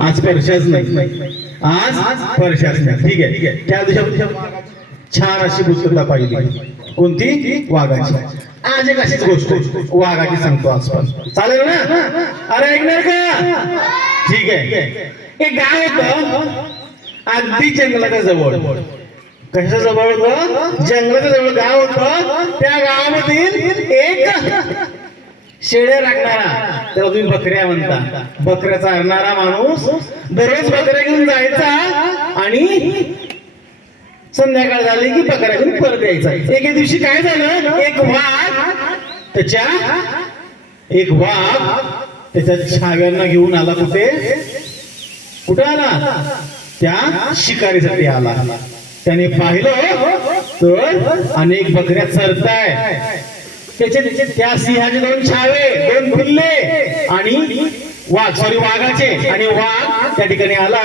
आज परशाच नाही. आज परशाच नाही. ठीक आहे. ठीक आहे त्या दिवशी छान अशी पुस्तकता पाहिली. कोणती? वाघाची. आज एक अशीच गोष्ट. वाघाची सांगतो आसपास चालेल ना? अरे ऐकणार का? ठीक आहे. एक गाव होत. अगदी जंगलाच्या जवळ. कशाच्या जवळ होतं? जंगलाच्या जवळ गाव होतं. त्या गावामधील एक शेळ्या लागणारा. त्याला तुम्ही बकऱ्या म्हणता. बकऱ्या चारणारा माणूस दररोज बकऱ्या घेऊन जायचा आणि संध्याकाळ झाली की बकऱ्या घेऊन परत यायचा. एके दिवशी काय झालं? एक वाघ त्याच्या एक वाघ त्याच्या छाव्यांना घेऊन आला कुठे? कुठे आला? त्या शिकारीसाठी आला. त्याने पाहिलं तर अनेक बकऱ्या चरताय. त्याचे त्याचे त्या सिंहाचे दोन छावे दोन पिल्ले आणि वाघ सॉरी वाघाचे. आणि वाघ त्या ठिकाणी आला.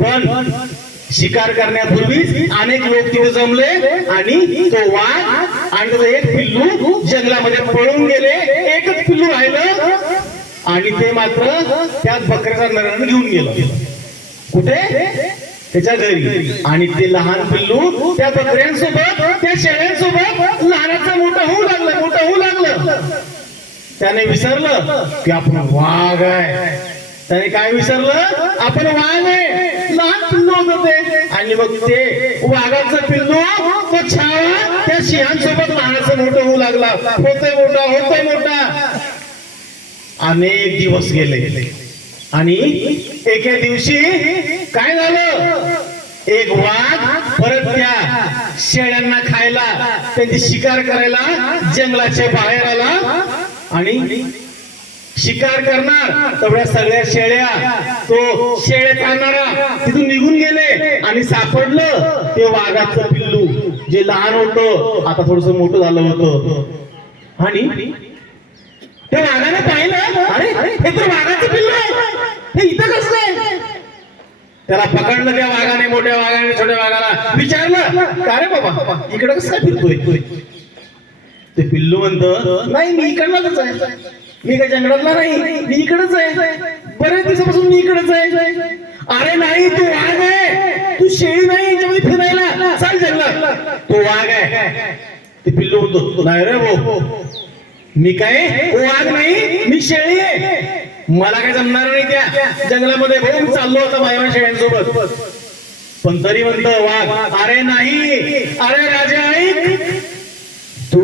पण शिकार करण्यापूर्वीच अनेक लोक तिथे जमले आणि तो वाघ आणि त्याचं एक पिल्लू जंगलामध्ये पळून गेले. एकच पिल्लू राहिलं आणि ते मात्र त्याच बकऱ्याचा नरण घेऊन गेलं. कुठे? त्याच्या घरी. आणि ते लहान पिल्लू त्या बकऱ्यांसोबत त्या शेळ्यांसोबत लहानाचं मोठा होऊ लागलं मोठं होऊ लागलं. त्याने विसरलं की आपण वाघ आहे. त्याने काय विसरलं? आपण वाघ आहे. लहान पिल्लू होतं ते. आणि मग ते वाघाचं पिल्लू तो छावा त्या सिंहांसोबत लहानाचं मोठं होऊ लागला. होतोय मोठा होतोय मोठा. अनेक दिवस गेले. आणि एके दिवशी काय झालं? एक वाघ परत त्या शेळ्यांना खायला त्यांची शिकार करायला जंगलाच्या बाहेर आला आणि शिकार करणार. तेवढ्या सगळ्या शेळ्या तो शेळ्या खाणारा तिथून निघून गेले आणि सापडलं. ते वाघाचं पिल्लू जे लहान होत आता थोडस मोठं झालं होतं. आणि त्या वाघाने पाहिलं अरे हे तर वाघाचं पिल्लू हे इथं कसं आहे? त्याला पकडलं त्या वाघाने मोठ्या वाघाने छोट्या वाघाला. विचारलं अरे बाबा? इकडं कसं फिरतोय? ते पिल्लू म्हणत नाही मी इकडलाच आहे. मी काय जंगलातला नाही मी इकडच आहे. बरेच दिवसापासून मी इकडच आहे. अरे नाही तू वाघ आहे. तू शेळी नाही याच्यामध्ये फिरायला. चाल जंगलात. तो वाघ आहे. ते पिल्लू म्हणतो नाही रे भाऊ. मी काय? वाघ नाही मी शेळी आहे. मला काय जमणार नाही त्या जंगलामध्ये भाऊ चाललो होता माझ्या शेळ्यांसोबत. पण तरी म्हणतो वाघ अरे नाही अरे राजा ऐक तू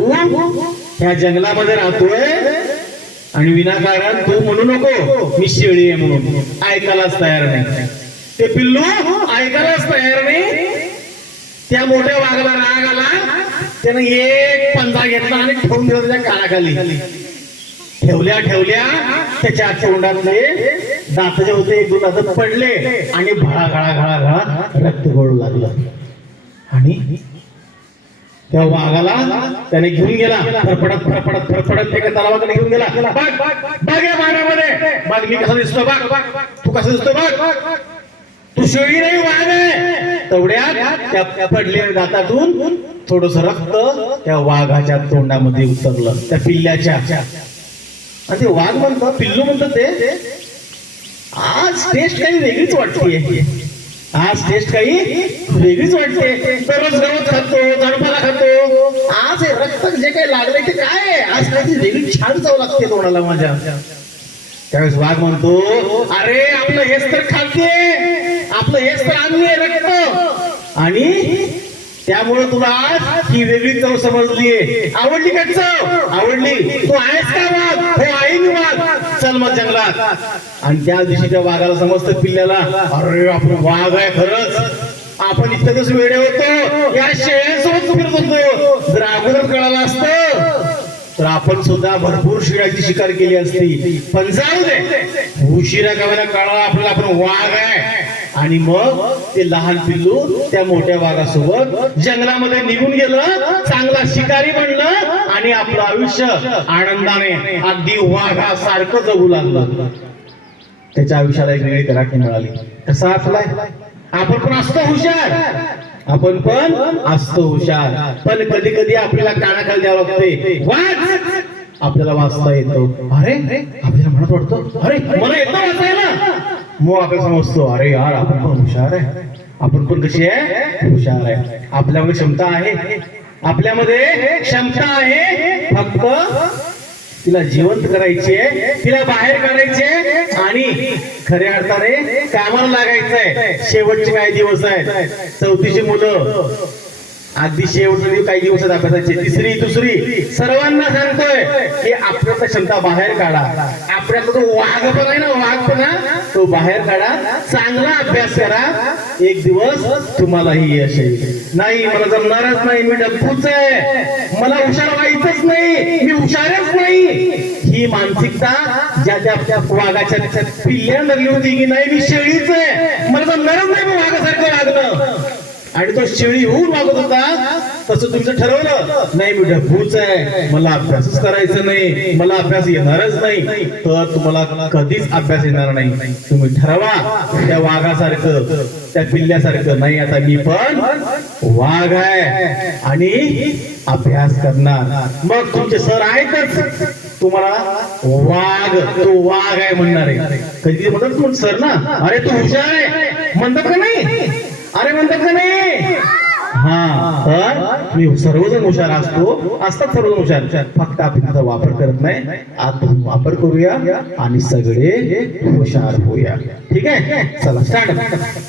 त्या जंगलामध्ये राहतोय आणि विनाकारण तू म्हणू नको मी शेळी आहे म्हणून. ऐकायलाच तयार नाही. ते पिल्लू ऐकायलाच तयार नाही. त्या मोठ्या वाघाला राग आला. त्यानं एक पंधरा घेतला आणि ठेवून दिला त्याच्या कानाखाली ठेवल्या ठेवल्या त्याच्या तोंडातले दात जे होते एक दोन दात पडले आणि घळा घळा घळा घळा रक्त गळू लागलं. आणि त्या वाघाला त्याने घेऊन गेला. फरफडत फरफडत फरफडत एका तलावाकडे घेऊन गेला. बघ या पाण्यामध्ये बघ मी कसा दिसतो बघ तू कसा दिसतो बघ तू शेळी नाही वाघ आहे. तेवढ्यात त्या पडलेल्या दातातून थोडस रक्त त्या वाघाच्या तोंडामध्ये उतरलं. त्या पिल्ल्याच्या. आणि ते वाघ म्हणतो पिल्लू म्हणतात ते आज टेस्ट काही वेगळीच वाटते आज टेस्ट काही वेगळीच वाटते दररोज गवत खातो जडपाला खातो. आज हे रक्त जे काही लागलंय ते काय आज काही वेगळी छान चव लागते तोंडाला माझ्या. त्यावेळेस वाघ म्हणतो अरे आपलं हेच तर खाते. आपलं हेच तर अन्न रक्त. आणि त्यामुळे तुला आज ही वेगळी चव समजलीये. आवडली का चव? आवडली. तू आहेस का वाघ? हो आहे मी वाघ. चल मग जंगलात. आणि त्या दिवशी त्या वाघाला समजतं पिल्ल्याला अरे आपण वाघ आहे खरंच. आपण इतकं दिवस वेळे होतो. या शेळ्यांसोबत फिरत होतो. जर अगोदर कळालं असतं तर आपण सुद्धा भरपूर शिळाची शिकार केली असती. पण जाऊ दे. उशिरा कळाला आपल्याला आपण वाघ आहे. आणि मग ते लहान पिल्लू त्या मोठ्या वाघासोबत जंगलामध्ये निघून गेलं. चांगला शिकारी बनलं आणि आपलं आयुष्य आनंदाने अगदी वाघासारखं जगू लागलं. त्याच्या आयुष्याला एक वेगळी तराखी मिळाली. कसा असलाय आपण पण असतो हुशार. आपण पण असतो हुशार. पण कधी कधी आपल्याला कानाखाली द्यावं लागते. वाच! आपल्याला वाचता येतो. अरे आपल्याला म्हणत वाटतो. अरे मला येतो वाचायला. मग आपण समजतो अरे यार आपण पण हुशार आहे. आपण पण कशी आहे? हुशार आहे. आपल्यामध्ये क्षमता आहे. आपल्यामध्ये क्षमता आहे. फक्त तिला जिवंत करायची आहे तिला बाहेर काढायची आहे आणि खऱ्या अर्थाने कामाला लागायचंय. शेवटचे काही दिवस आहेत. चौथीची मुलं. अगदी शेवटी काही दिवस अभ्यासाची तिसरी दुसरी. सर्वांना सांगतोय की आपल्यातला क्षमता बाहेर काढा. आपल्यातला तो वाघ पण आहे ना वाघपणा तो बाहेर काढा. चांगला अभ्यास करा. एक दिवस तुम्हालाही यश येईल. नाही मला जमणारच नाही. मी डब्बूच आहे. मला हुशार व्हायचंच नाही. मी हुशारच नाही. ही मानसिकता ज्या त्या आपल्या वाघाच्या त्याच्यात पिल्ल्या लागली होती की नाही मी शेळीच आहे. मला जमणारच नाही मी वाघासारखं वागणं. आणि तो शेळी होऊन वागत होता तसं तुमचं ठरवलं. नाही मी ढबूच आहे. मला अभ्यासच करायचं नाही. मला अभ्यास येणारच नाही. तर तुम्हाला कधीच अभ्यास येणार नाही. तुम्ही ठरवा. त्या वाघासारखं त्या पिल्ल्यासारखं. नाही आता मी पण वाघ आहे. आणि अभ्यास करणार. मग तुमचे सर आहेतच. तुम्हाला वाघ तो वाघ आहे म्हणणार आहे. कधी म्हणतात सर ना? अरे तू हुशार आहे. म्हणतात का नाही? अरे म्हणतात का नाही? हा तर मी सर्वजण हुशार असतो. असतात सर्वजण हुशार. फक्त आपण त्याचा वापर करत नाही. आपण वापर करूया आणि सगळे हुशार होऊया. ठीक आहे? चला स्टार्ट